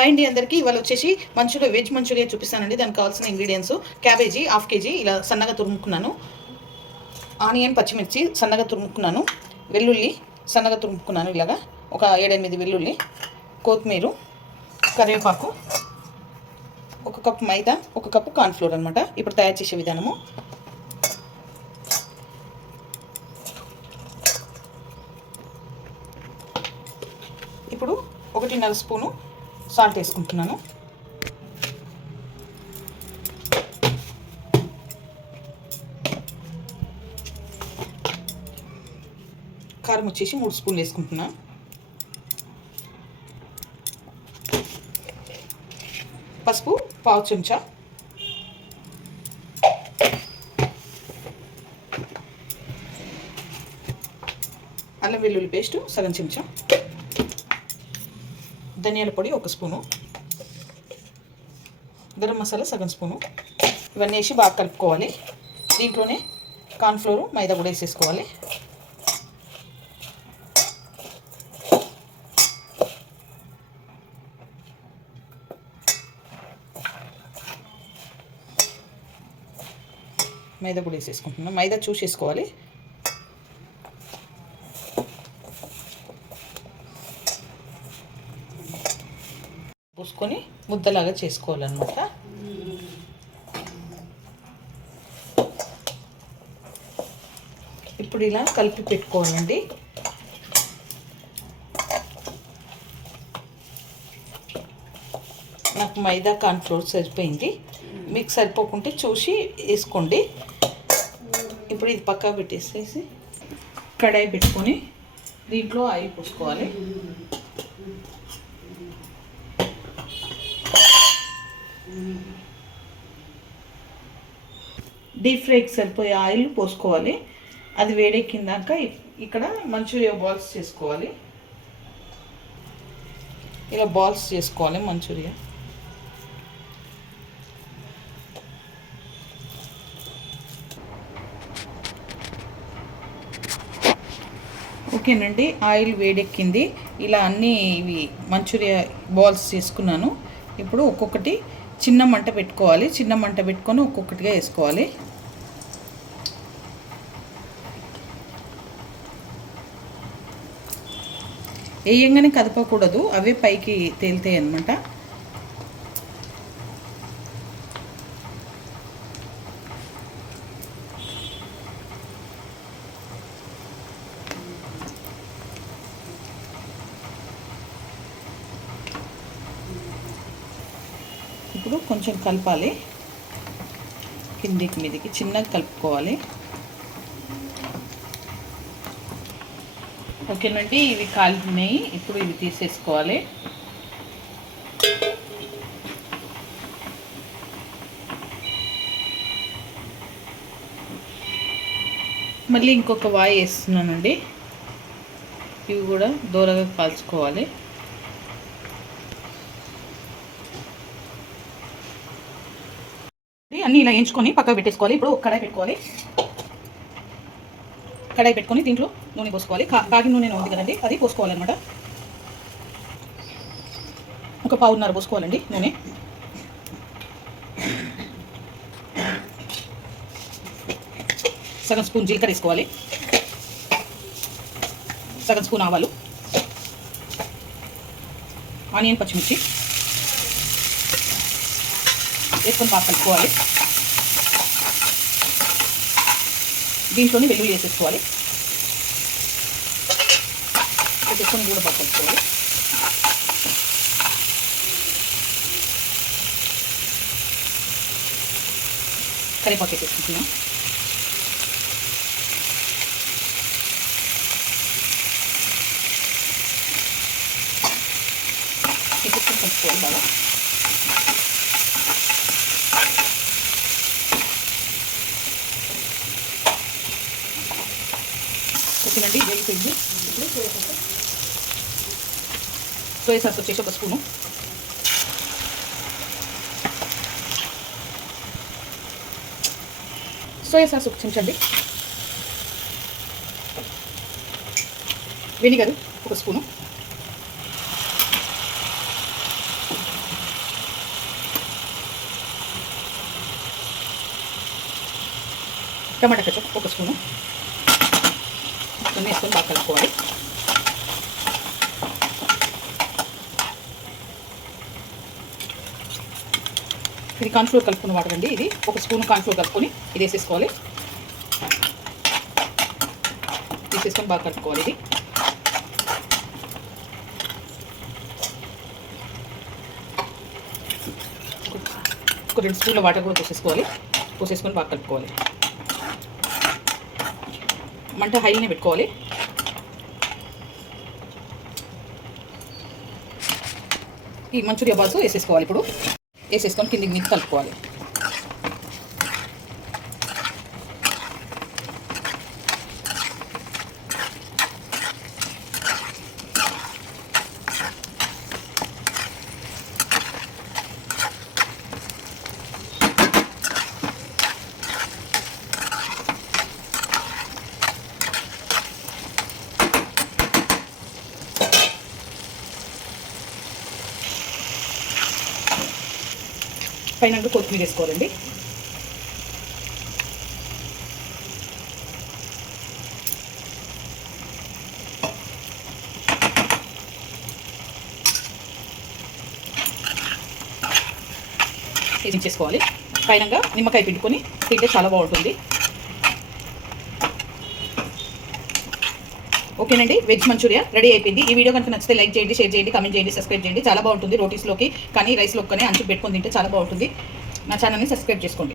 Hi అండి అందరికీ. ఇవాళ వచ్చేసి వెజ్ మంచూరియా చూపిస్తానండి. దానికి కావాల్సిన ఇంగ్రీడియంట్స్ క్యాబేజీ హాఫ్ కేజీ ఇలా సన్నగా తురుముకున్నాను, ఆనియన్ పచ్చిమిర్చి సన్నగా తురుముకున్నాను, వెల్లుల్లి సన్నగా తురుముకున్నాను ఇలాగా ఒక 7-8 వెల్లుల్లి, కొత్తిమీర, కరివేపాకు, 1 కప్పు మైదా, 1 కప్పు కార్న్ఫ్లోర్ అనమాట. ఇప్పుడు తయారు చేసే విధానము. ఇప్పుడు 1.5 స్పూను సాల్ట్ వేసుకుంటున్నాను. కారం వచ్చేసి 3 స్పూన్లు వేసుకుంటున్నాను. పసుపు 1/2 చెంచా, అల్లం వెల్లుల్లి పేస్ట్ 1/2 చెంచా, ధనియాల పొడి 1 స్పూను, గరం మసాలా 1/2 స్పూను. ఇవన్నీ వేసి బాగా కలుపుకోవాలి. దీంట్లోనే కార్న్ఫ్లోర్ మైదా కూడా వేసేసుకోవాలి. మైదా కూడా వేసేసుకుంటున్నాం. మైదా చూసేసుకోవాలి. పూసుకొని ముద్దలాగా చేసుకోవాలన్నమాట. ఇప్పుడు ఇలా కలిపి పెట్టుకోవాలండి. నాకు మైదా కార్న్ఫ్లోర్ సరిపోయింది. మీకు సరిపోకుంటే చూసి వేసుకోండి. ఇప్పుడు ఇది పక్కా పెట్టేసేసి కడాయి పెట్టుకొని దీంట్లో ఆయిల్ పోసుకోవాలి. డీప్ ఫ్రైకి సరిపోయే ఆయిల్ పోసుకోవాలి. అది వేడెక్కిందాక ఇక్కడ మంచూరియా బాల్స్ చేసుకోవాలి. ఇలా బాల్స్ చేసుకోవాలి మంచూరియా. ఓకేనండి, ఆయిల్ వేడెక్కింది. ఇలా అన్నీ ఇవి మంచూరియా బాల్స్ చేసుకున్నాను. ఇప్పుడు ఒక్కొక్కటి చిన్న మంట పెట్టుకోవాలి. చిన్న మంట పెట్టుకొని ఒక్కొక్కటిగా వేసుకోవాలి. వేయంగానే కదపకూడదు, అవే పైకి తేలుతాయి అన్నమాట. ఇప్పుడు కొంచెం కలపాలి. కిందికి మీదికి చిన్నగా కలుపుకోవాలి. ఓకేనండి, ఇవి కాలినాయి. ఇప్పుడు ఇవి తీసేసుకోవాలి. మళ్ళీ ఇంకొక వాయి వేస్తున్నానండి. ఇవి కూడా దూరగా కాల్చుకోవాలి. అన్నీ ఇలా వేయించుకొని పక్కకు పెట్టేసుకోవాలి. ఇప్పుడు కడాయి పెట్టుకోవాలి. కడాయి పెట్టుకొని దీంట్లో నూనె పోసుకోవాలి. కాగిన నూనె ఉంది కదండి, అది పోసుకోవాలన్నమాట. 1 పావున్నర పోసుకోవాలండి నూనె. సగం స్పూన్ జీలకర్ర వేసుకోవాలి. సగం స్పూన్ ఆవాలు, ఆనియన్ పచ్చిమిర్చి వేసుకొని బాగా కలుపుకోవాలి. దీంట్లోనే వెల్లుల్లి వేసేసుకోవాలి. వేసుకొని కూడా బాగా కలుపుకోవాలి. కరివేపాకు వేసేసుకుంటున్నాం. వేసుకొని కలుపుకోవాలి బాగా. ఓకేనండి, వేగిపోయింది. ఇప్పుడు సోయా సాస్ వచ్చేసి 1 స్పూను, సోయా సాస్ 1 చెంచా అండి, వెనిగర్ 1 స్పూను, టమాటా కచ్చప్ 1 స్పూను ఇవన్నీ వేసుకొని బాగా కలుపుకోవాలి. ఇది కార్న్ఫ్లోర్ కలుపుకున్న వాటర్ అండి. ఇది 1 స్పూన్ కార్న్ఫ్లోర్ కలుపుకొని ఇది వేసేసుకోవాలి. వేసేసుకొని బాగా కలుపుకోవాలి. ఇది ఒక 2 స్పూన్ల వాటర్ కూడా పోసేసుకొని బాగా కలుపుకోవాలి. మంట హైలోనే పెట్టుకోవాలి. ఈ మంచూరియా బాల్స్ వేసేసుకోవాలి. ఇప్పుడు వేసేసుకొని కిందికి మీద కలుపుకోవాలి. పైన కొత్తిమీర వేసుకోవాలండి. వేసుకోవాలి. పైన నిమ్మకాయ పిండుకొని తింటే చాలా బాగుంటుంది. ఓకేనండి, వెజ్ మంచూరియా రెడీ అయిపోయింది. ఈ వీడియో కనుక నచ్చితే లైక్ చేయండి, షేర్ చేయండి, కామెంట్ చేయండి, సబ్స్క్రైబ్ చేయండి. చాలా బాగుంటుంది. రోటీస్లోకి కానీ రైస్లోకి కానీ అంచు పెట్టుకొని తింటే చాలా బాగుంటుంది. నా ఛానల్ని సబ్స్క్రైబ్ చేసుకోండి.